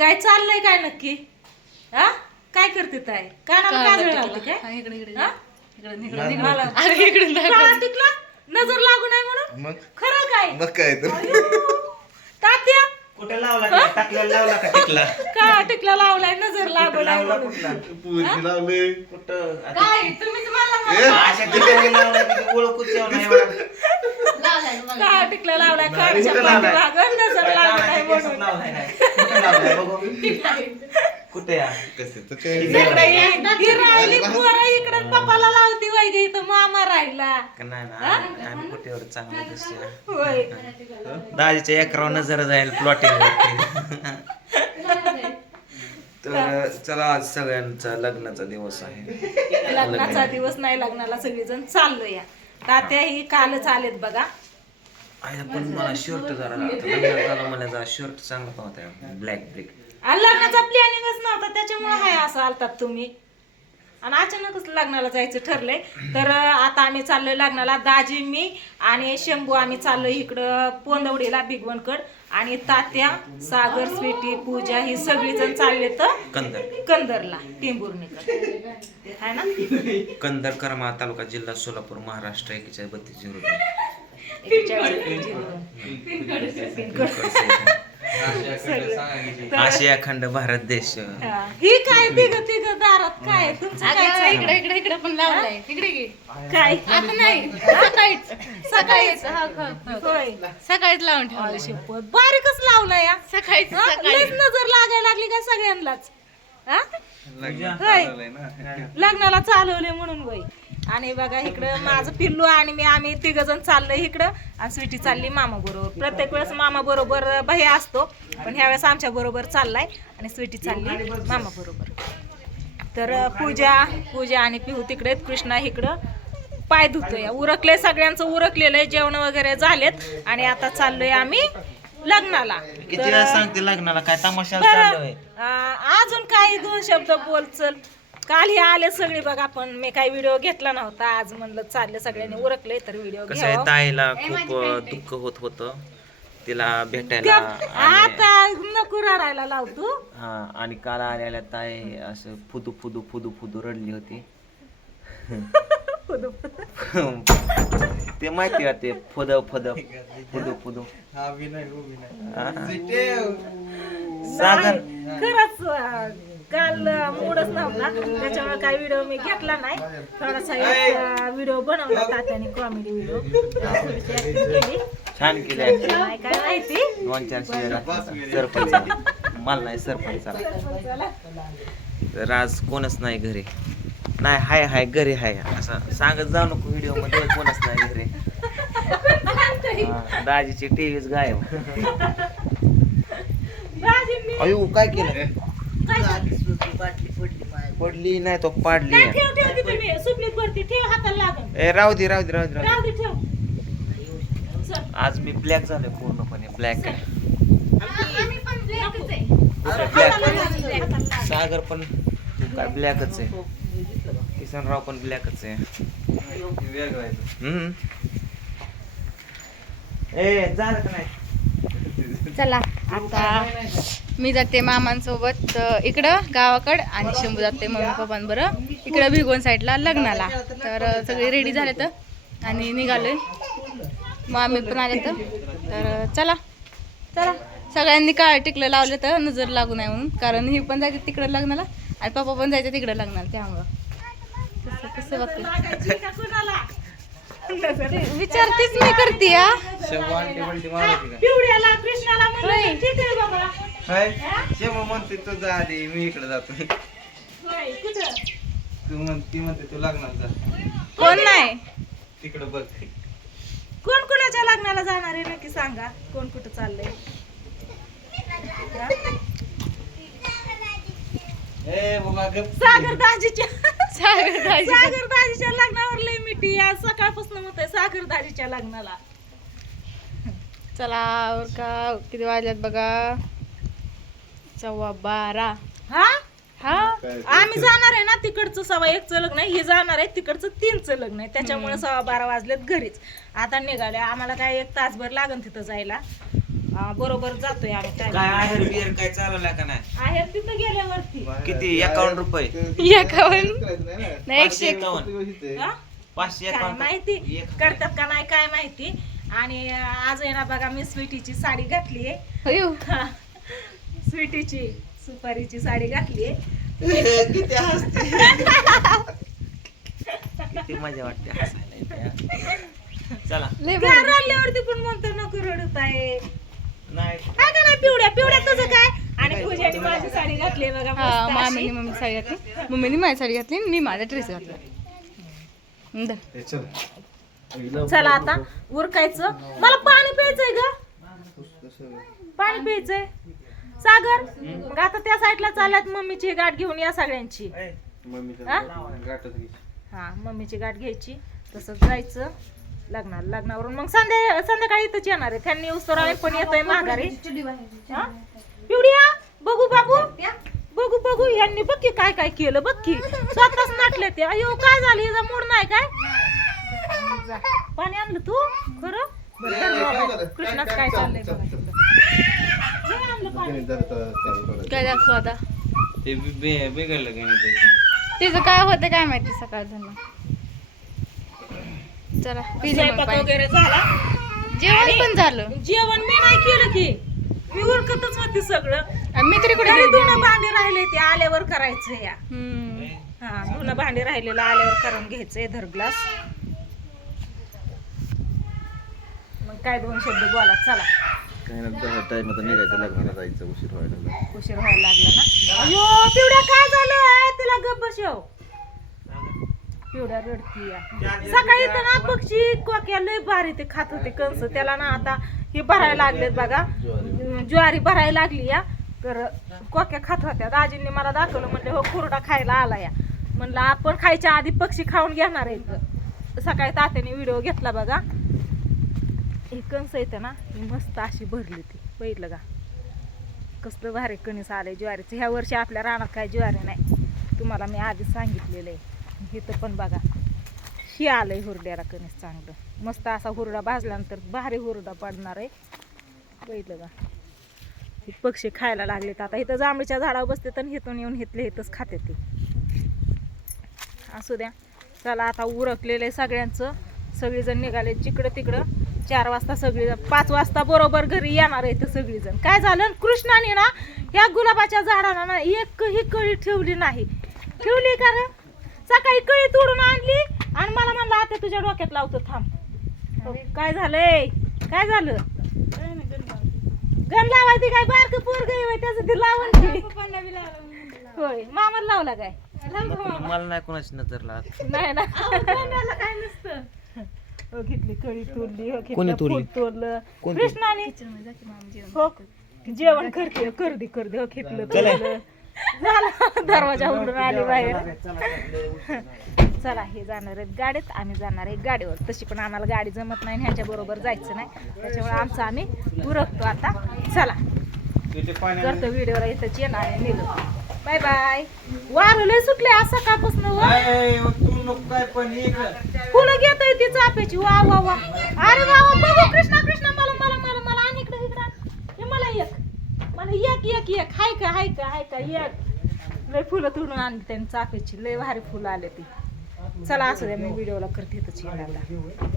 काय चाललंय काय नक्की? हा काय करते ताई? कानाला काजळ घालते काय? हा? काळा टिकला नजर लागू नाही म्हणून मग खरं काय? मग काय तर तात्या कुठे लावला टाकलेला लावला का टिकला काळा टिकला लावलाय नजर लागू नाही लावला म्हणून. कुठला पूर्वी लावले कुठं काय तुम्हीच मला अशा ठिकाणी लावला की ओळखूच येऊ नाही मला. काळा टिकला लावलाय काळच्या कुठं लावलाय? पाठीमागं नजर काय लागू कानाच्या नाही केसात म्हणून. लावलाय काय? कुठं लावलाय बघू कुठे या कसे तर काय इकडे ये. ही राहिली पोरं इकडे पप्पाला लावती वैग इथं मामा राहिला का नाही ना आम्ही कुठे एवढं चांगलं दिसते ना होय दाजीच्या एकरावर नजर जाईल प्लॉटिंग तर चला आज सगळ्यांचा लग्नाचा दिवस आहे लग्नाचा दिवस नाही लग्नाला सगळेजण चाललो या तात्या ही कालच आलेत बघा आहे पण मला शर्ट जरा लग्नात झालं मला जरा शर्ट चांगला होता ब्लॅक ब्लॅक आणि लग्नाचा प्लॅनिंगच नव्हता त्याच्यामुळे हाय असं आलतात तुम्ही आणि अचानकच लग्नाला जायचं ठरलंय तर आता आम्ही चाललोय लग्नाला दाजी मी आणि शंभू आम्ही चाललोय इकडं पोंदवडीला भिगवणकड आणि तात्या सागर स्वीटी पूजा ही सगळी जण चालले तर कंदरला टिंबुर्णीकडे है ना कंदर करमाळा तालुका जिल्हा सोलापूर महाराष्ट्र 4132 आशिया खंड भारत देश ही काय तिघ दारात काय तुमचं काय चाललंय? इकडे पण लावलाय इकडे घे काय आता नाही सकाळीच होय सकाळीच लावून अरे ठेवलं शपथ बारीकच लावलाय हा. सकाळीच हा? लईच नजर लागायला लागली काय सगळ्यांनाच हा? होय लग्नाला चालवले म्हणून वय आणि बघा इकडं माझं पिल्लू आणि आम्ही तिघ जण चाललोय इकडं आणि स्वीटी चालली मामा बरोबर प्रत्येक वेळेस मामा बरोबर भैया असतो पण ह्या वेळेस आमच्या बरोबर चाललाय आणि स्वीटी चालली मामा बरोबर तर पूजा आणि पिहू तिकडे कृष्णा इकडं पाय धुतोय उरकले सगळ्यांचं उरकलेलं आहे जेवण वगैरे झालेत आणि आता चाललोय आम्ही लग्नाला किती वेळा सांगते लग्नाला काय तमाशा बरं, चाललोय अजून काही दोन शब्द बोल चल काल हे आले सगळे बघा पण मी काही व्हिडिओ घेतला नव्हता आज म्हणलं चालले सगळ्यांनी उरकले तर व्हिडिओ कसं आहे घ्यावा ताईला खूप दुःख होत होतं तिला भेटायला आता नको रडायला लावतो हा आणि काल आलेल्या ताई असं फुदू फुदू फुदू फुदू रडली होती ते माहिती का ते फुद फुद फुदू फुदू सागर खरंच काल मूडच नव्हता त्याच्यामुळे काही व्हिडिओ मी घेतला नाही थोडासा व्हिडिओ बनवला तात्याने कॉमेडी व्हिडिओ थोडीशी ऍक्टिंग केली छान केली actually. नाही काय माहिती 2-4 शिव्या सरपंच मला नाही सरपंचाला तर आज कोणच नाही घरी नाही हाय हाय घरी हाय असं सांगत जाऊ नको व्हिडिओ मध्ये कोणच नाही घरी दाजीची टीव्हीच गायब अयो काय केलं पडली नाही तो पाडली नाही, ठेव ठेव तिथे मी सुपलीत वरती ठेव हाताला लागल ए राहू दे राहू दे राहू दे राहू राहू दे ठेव चल. दे आज मी ब्लॅक झालोय पूर्णपणे ब्लॅक आम्ही पण blackच आहे. ब्लॅक सागर पण काय ब्लॅकच आहे किसनराव पण ब्लॅकच आहे ए झालं का नाही चला आता मी जाते मामांसोबत इकडं गावाकडं आणि शंभू जाते मम्मी पप्पांबरोबर इकडं भिगवण साईडला लग्नाला तर सगळे रेडी झाले तर आणि निघालोय मामी पण आले तर चला चला सगळ्यांनी काळ टिकलं लावलं तर नजर लागू नये म्हणून कारण ही पण जायचं तिकडं लग्नाला आणि पप्पा पण जायचं तिकडं लग्नाला त्यामुळं कसं बघते लागायची का कुणाला? विचारतेच मी करते या पिवड्याला कृष्णाला म्हणलं ठीक आहे बाबा म्हणते तो जा आधी मी इकडे जातो होय, कुठं? ती म्हणते तू लग्नात जा कोण नाही तिकडे बघ कोण कुणाच्या लग्नाला जाणार आहे नक्की सांगा कोण कुठं चाललंय ए बाबा गप सागर दाजीच्या सागर दाजी. सागर दाजीच्या लग्नावर लय मिठी आज सकाळपासून म्हणतोय सागर दाजीच्या लग्नाला चला और का किती वाजल्यात बघा 12:15 हा हा आम्ही जाणार आहे ना तिकडचं 1:15चं लग्न आहे हे जाणार आहे तिकडचं 3चं लग्न आहे त्याच्यामुळे 12:15 वाजलेत घरीच आता निघाले आम्हाला काय 1 तासभर लागन तिथं जायला बरोबर जातोय आम्ही काय काय आहेर बिहेर काय चालवलं का नाही आहे तिथं गेल्यावरती किती 51 रुपये 51 नाही 151 151 हा? 551 काय माहिती करतात का नाही काय माहिती. आणि आज आहे ना बघा मी स्वीटीची साडी घातली आहे. अयो स्वीटीची सुपारीची साडी घातली आहे. किती हसते. किती मजा वाटते हसायला इथे. चला लय काय भारी. रडल्यावरती पण म्हणतो नको रडत आहे नाही काय का नाही पिवड्या तुझं काय. आणि पूजाने माझी साडी घातली आहे बघा हा मस्त मामीने अशी. मम्मी साडी घातली, मम्मीने माझी साडी घातली आणि मी माझा ड्रेस घातला. धर. चला आता उरकायचं. मला पाणी प्यायचंय ग, पाणी प्यायचंय. सागर मग आता त्या साईडला चालल्यात मम्मीची गाठ घेऊन या सगळ्यांची. हा? हा मम्मीची गाठ घ्यायची. तसंच जायचं लग्नावरून मग संध्याकाळी इथंच येणार आहे. त्यांनी उसराळे पण येतोय माघारी. हा? पिवड्या बघू बाबू बघू यांनी बघ की काय काय केलं बघ की. स्वतःच नाटले ते. अयो काय झालं हिचा मूड नाही काय. जा. पाणी आणलं तू खरं बरं, धन्यवाद. कृष्णाच काय चाललंय बघा तिकडं. हे आणलं पाणी. काय दाखव आता ते बिघडलं की नाही तिचं काय होतं काय माहिती सकाळ झालं. चला पिली मग स्वयंपाक पाणी. वगैरे झाला. जेवण पण झालं. जेवण मी नाही केलं की मी उरकतच होती सगळं. आणि मी तरी कुठे तरी गेली धुणं नाही. भांडी राहिले ते आल्यावर करायचं या. हम्म. हा धुणं भांडी राहिलेलं आल्यावर करून घ्यायचंय. धर ग्लास. मग काय 2 शब्द बोला चला. काही ना टाइम आता निघायचं लग्नाला जायचं उशीर व्हायला. उशीर व्हायला लागला ना. अयो पिवड्या काय झालं तिला गप्प बसव. पिवड्या रडती या. सकाळी तर ना पक्षी कोक्या लय भारी ते खात होते कंस. त्याला ना आता हे भरायला लागलेत बघा. ज्वारी भरायला लागली या. तर कोक्या खात होत्या. दाजींनी मला दाखवलं म्हणले हो कुरडा खायला आला या. म्हणलं आपण खायच्या आधी पक्षी खाऊन घेणार आहेत. सकाळी तात्याने व्हिडिओ घेतला बघा. ही कणस येतं ना ही मस्त अशी भरली ती बघितलं का. कसलं भारी कणीस आलंय ज्वारीचं. ह्या वर्षी आपल्या रानात काय ज्वारी नाही. तुम्हाला मी आधीच सांगितलेलं आहे. इथं पण बघा ही आलंय हुरड्याला कणीस चांगलं. मस्त असा हुरडा भाजल्यानंतर भारी हुरडा पडणार आहे. बघितलं का. हे पक्षी खायला लागलेत. आता इथं जांभळीच्या झाडावर बसते तर इथून येऊन इथले इथंच खाते ते. असू द्या. चला आता उरकलेलं सगळ्यांचं. सगळीजण निघाले जिकडं तिकडं. 4 वाजता सगळीजण 5 वाजता बरोबर घरी येणार आहे. तर सगळीजण काय झालं कृष्णाने ना ह्या गुलाबाच्या झाडाला ना एकही कळी ठेवली नाही. ठेवली का रे. सकाळी कळी तोडून आणली आणि मला म्हणलं आता तुझ्या डोक्यात लावतो थांब. काय झालंय काय झालं. गण लावायची काय बारक पोरग त्याचं ते लावून घे. होय मामाला लावला काय मला नाही कोणाची नजर लागत. नाही ना काय नसतं. हो घेतली कळी तोडली. हो कोणी घेतलं तोडली? फूल तोडलं कोण कृष्णाने. हो जेवण करते करते. हो घेतलं तोडलं. झालं दरवाजा उघडून आली बाहेर. चला हे जाणार आहेत गाडीत. आम्ही जाणार आहे गाडीवर. तशी पण आम्हाला गाडी जमत नाही ह्याच्या बरोबर जायचं नाही. त्याच्यामुळे आमचं आम्ही उरकतो आता. चला करतो व्हिडिओला इथंच येणार आहे निघतो. Bye bye. वारं लय सुटले आज सकाळपासून. फुलं घेतोय ती चाफ्याची. वा वा वा. अरे वा वा बघू कृष्णा कृष्णा मला मला मला मला आणि इकडं हे मला एक हाय का एक लय फुलं तोडून आणली त्यांनी चाफ्याची. लय भारी फुलं आले ती. चला असू द्या मी व्हिडिओला करते येणार.